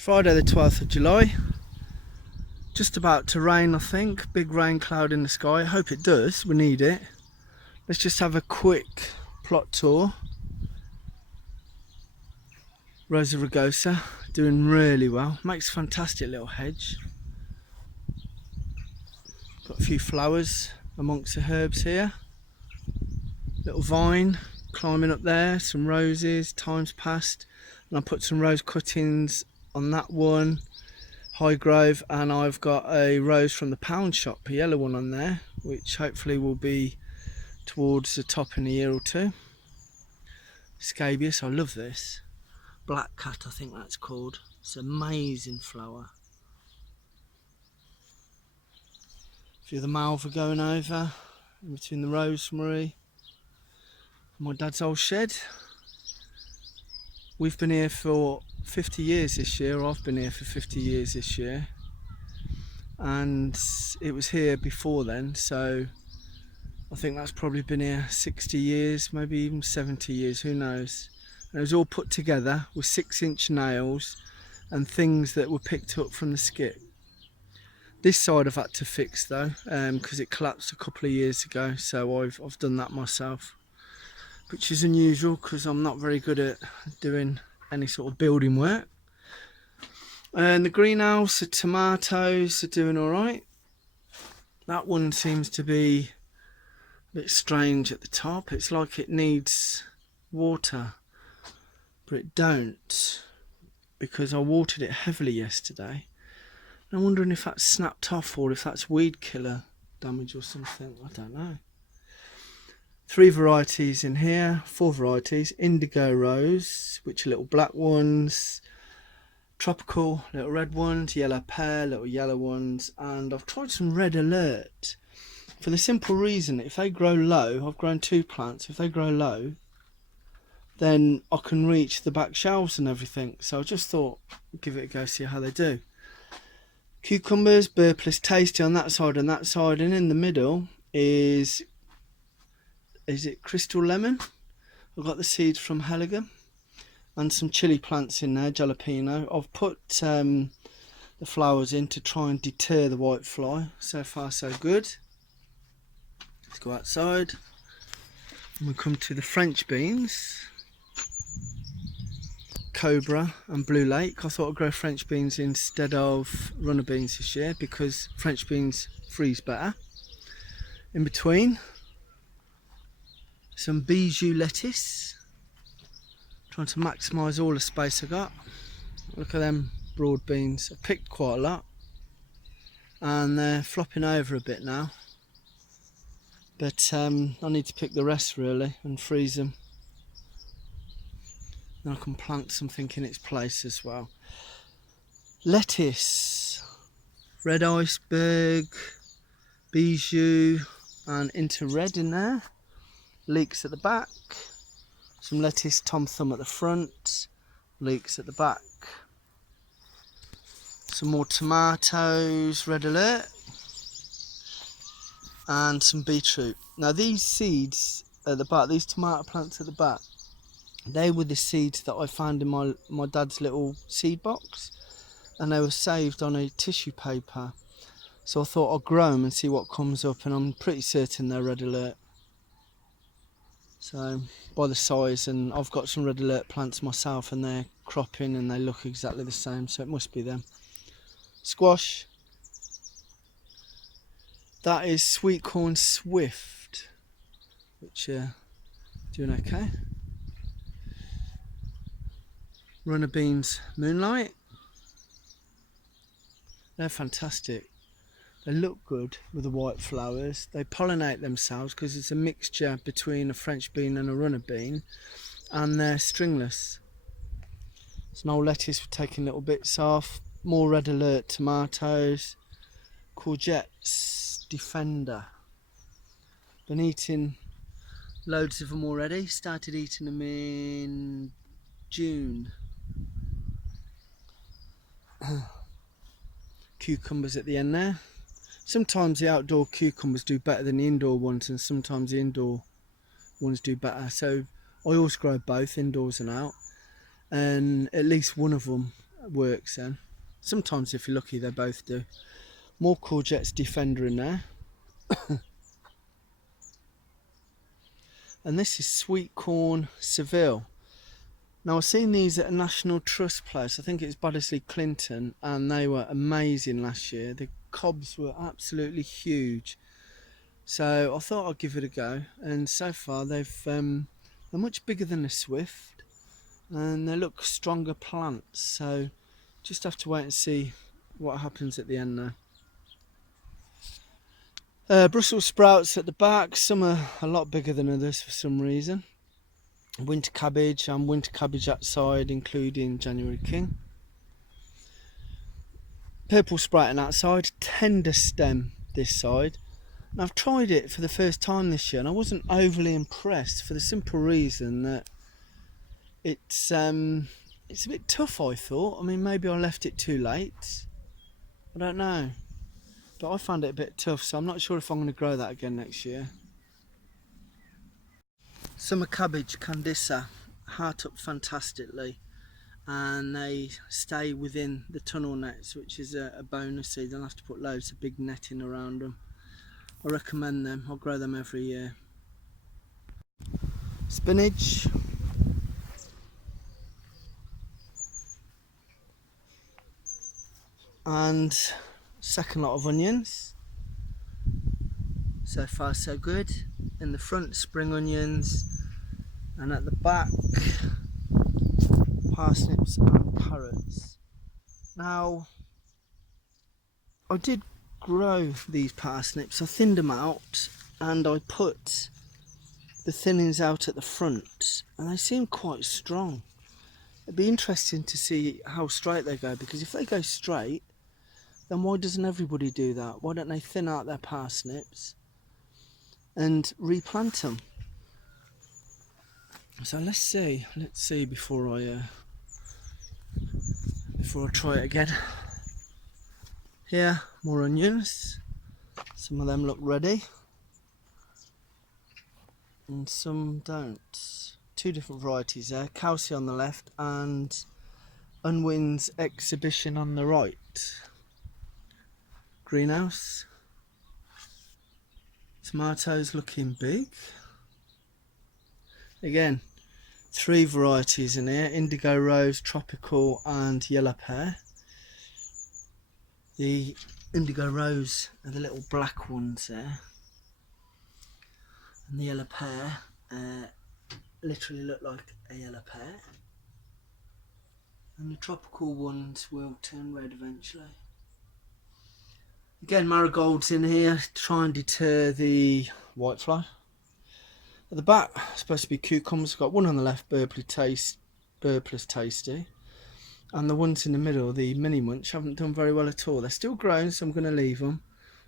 It's Friday the 12th of July. Just about to rain, I think. Big rain cloud in the sky. I hope it does. We need it. Let's just have a quick plot tour. Rosa rugosa doing really well. Makes a fantastic little hedge. Got a few flowers amongst the herbs here. Little vine climbing up there. Some roses. Time's passed. And I put some rose cuttings on that one. High Grove, and I've got a rose from the pound shop, a yellow one on there, which hopefully will be towards the top in a year or two. Scabious, I love this. Black cat, I think that's called. It's an amazing flower. A few of the malva going over in between the rosemary. My dad's old shed. We've been here for 50 years this year. I've been here for 50 years this year, and it was here before then, so I think that's probably been here 60 years, maybe even 70 years, who knows. And it was all put together with 6-inch nails and things that were picked up from the skip. This side I've had to fix though, because it collapsed a couple of years ago, so I've done that myself, which is unusual because I'm not very good at doing any sort of building work. And the greenhouse, the tomatoes are doing all right. That one seems to be a bit strange at the top. It's like it needs water, but it don't, because I watered it heavily yesterday. I'm wondering if that's snapped off or if that's weed killer damage or something. I don't know. 3 varieties in here, 4 varieties. Indigo rose, which are little black ones. Tropical, little red ones. Yellow pear, little yellow ones. And I've tried some red alert, for the simple reason, if they grow low, I've grown 2 plants, if they grow low, then I can reach the back shelves and everything. So I just thought, give it a go, see how they do. Cucumbers, burpless tasty on that side and that side. And in the middle is it crystal lemon? I've got the seeds from Halligan and some chili plants in there, jalapeno. I've put the flowers in to try and deter the white fly. So far so good. Let's go outside and we come to the French beans, Cobra and Blue Lake. I thought I'd grow French beans instead of runner beans this year because French beans freeze better. In between, some bijou lettuce, trying to maximise all the space I got. Look at them broad beans. I've picked quite a lot and they're flopping over a bit now, but I need to pick the rest really and freeze them. Then I can plant something in its place as well. Lettuce, red iceberg, bijou, and into red in there. Leeks at the back. Some lettuce Tom Thumb at the front. Leeks at the back. Some more tomatoes, red alert. And some beetroot. Now these seeds at the back, these tomato plants at the back, they were the seeds that I found in my dad's little seed box, and they were saved on a tissue paper. So I thought I'd grow them and see what comes up, and I'm pretty certain they're red alert. So by the size, and I've got some red alert plants myself and they're cropping and they look exactly the same, so it must be them. Squash. That is sweet corn swift, which are doing okay. Runner beans moonlight. They're fantastic. They look good with the white flowers. They pollinate themselves because it's a mixture between a French bean and a runner bean, and they're stringless. Some old lettuce, we're taking little bits off. More red alert tomatoes. Courgettes, Defender. Been eating loads of them already. Started eating them in June. Cucumbers at the end there. Sometimes the outdoor cucumbers do better than the indoor ones, and sometimes the indoor ones do better. So I always grow both indoors and out, and at least one of them works then. Sometimes if you're lucky they both do. More courgettes Defender in there. And this is sweet corn Seville. Now I've seen these at a National Trust place, I think it's Baddesley Clinton, and they were amazing last year. The cobs were absolutely huge. So I thought I'd give it a go, and so far they're much bigger than the Swift and they look stronger plants, so just have to wait and see what happens at the end now. Brussels sprouts at the back, some are a lot bigger than others for some reason. Winter cabbage and winter cabbage outside, including January King. Purple sprouting outside, tender stem this side. And I've tried it for the first time this year and I wasn't overly impressed for the simple reason that it's a bit tough, I thought. I mean, maybe I left it too late, I don't know, but I found it a bit tough, so I'm not sure if I'm going to grow that again next year. Summer cabbage Candissa heart up fantastically, and they stay within the tunnel nets, which is a bonus, so you don't have to put loads of big netting around them. I recommend them, I'll grow them every year. Spinach, and second lot of onions. So far so good. In the front, spring onions, and at the back, parsnips and carrots. Now, I did grow these parsnips. I thinned them out and I put the thinnings out at the front, and they seem quite strong. It'd be interesting to see how straight they go, because if they go straight, then why doesn't everybody do that? Why don't they thin out their parsnips and replant them? So let's see before I try it again. Here, more onions. Some of them look ready and some don't. Two different varieties there, Kelsey on the left and Unwin's Exhibition on the right. Greenhouse. Tomatoes looking big. Again, three varieties in here, Indigo Rose, Tropical and Yellow Pear. The Indigo Rose are the little black ones there, and the Yellow Pear literally look like a yellow pear, and the tropical ones will turn red eventually. Again, marigolds in here to try and deter the whitefly. At the back, supposed to be cucumbers. Got one on the left, Bird Plus Tasty, and the ones in the middle, the Mini Munch, haven't done very well at all. They're still growing, so I'm going to leave them,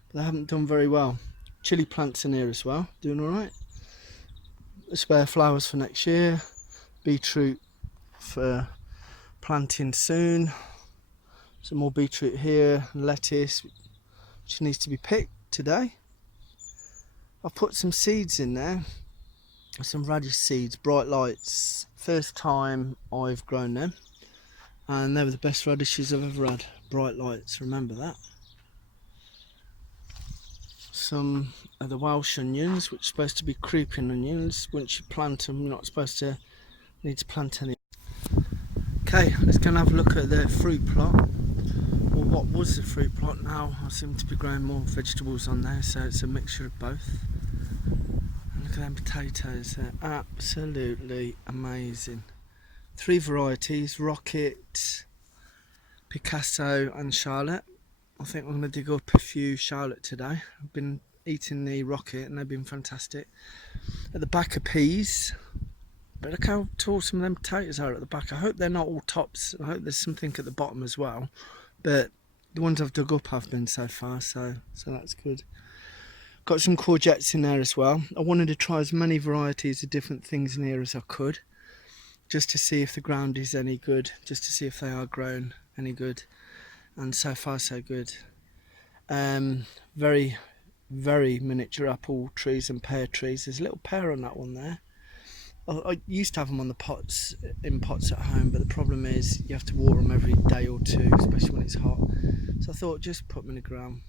but they haven't done very well. Chili plants in here as well, doing all right. Spare flowers for next year. Beetroot for planting soon. Some more beetroot here, lettuce, which needs to be picked today. I've put some seeds in there, some radish seeds, Bright Lights. First time I've grown them, and they were the best radishes I've ever had. Bright Lights, remember that. Some of the Welsh onions, which are supposed to be creeping onions. Once you plant them, you're not supposed to need to plant any. Okay, let's go and have a look at the fruit plot, or what was the fruit plot. Now I seem to be growing more vegetables on there, so it's a mixture of both. And look at them potatoes, they're absolutely amazing. Three varieties, Rocket, Picasso and Charlotte. I think I'm going to dig up a few Charlotte today. I've been eating the Rocket and they've been fantastic. At the back are peas, but look how tall some of them potatoes are at the back. I hope they're not all tops. I hope there's something at the bottom as well, but the ones I've dug up have been so far, so that's good. Got some courgettes in there as well. I wanted to try as many varieties of different things in here as I could, just to see if the ground is any good, just to see if they are grown any good, and so far so good. Very, very miniature apple trees and pear trees. There's a little pear on that one there, I used to have them on the pots, in pots at home, but the problem is you have to water them every day or two, especially when it's hot. So I thought just put them in the ground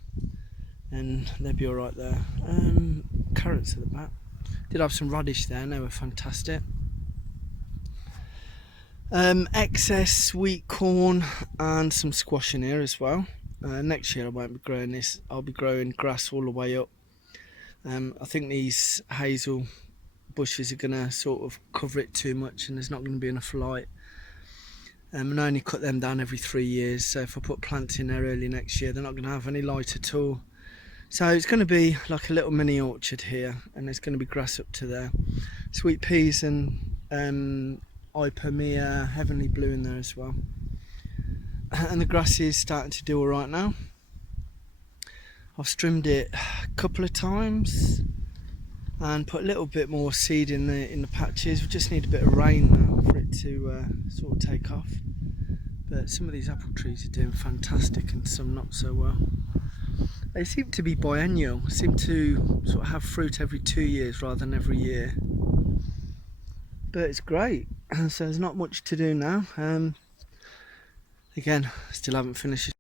and they'd be all right there. Carrots at the back. Did have some radish there, and they were fantastic. Excess sweet corn and some squash in here as well. Next year I won't be growing this. I'll be growing grass all the way up. I think these hazel bushes are going to sort of cover it too much, and there's not going to be enough light. And I only cut them down every 3 years, so if I put plants in there early next year, they're not going to have any light at all. So it's going to be like a little mini orchard here, and there's going to be grass up to there. Sweet peas and Ipomoea heavenly blue in there as well. And the grass is starting to do all right now. I've trimmed it a couple of times and put a little bit more seed in the patches. We just need a bit of rain now for it to sort of take off. But some of these apple trees are doing fantastic and some not so well. They seem to be biennial, seem to sort of have fruit every 2 years rather than every year. But it's great, so there's not much to do now. Again, still haven't finished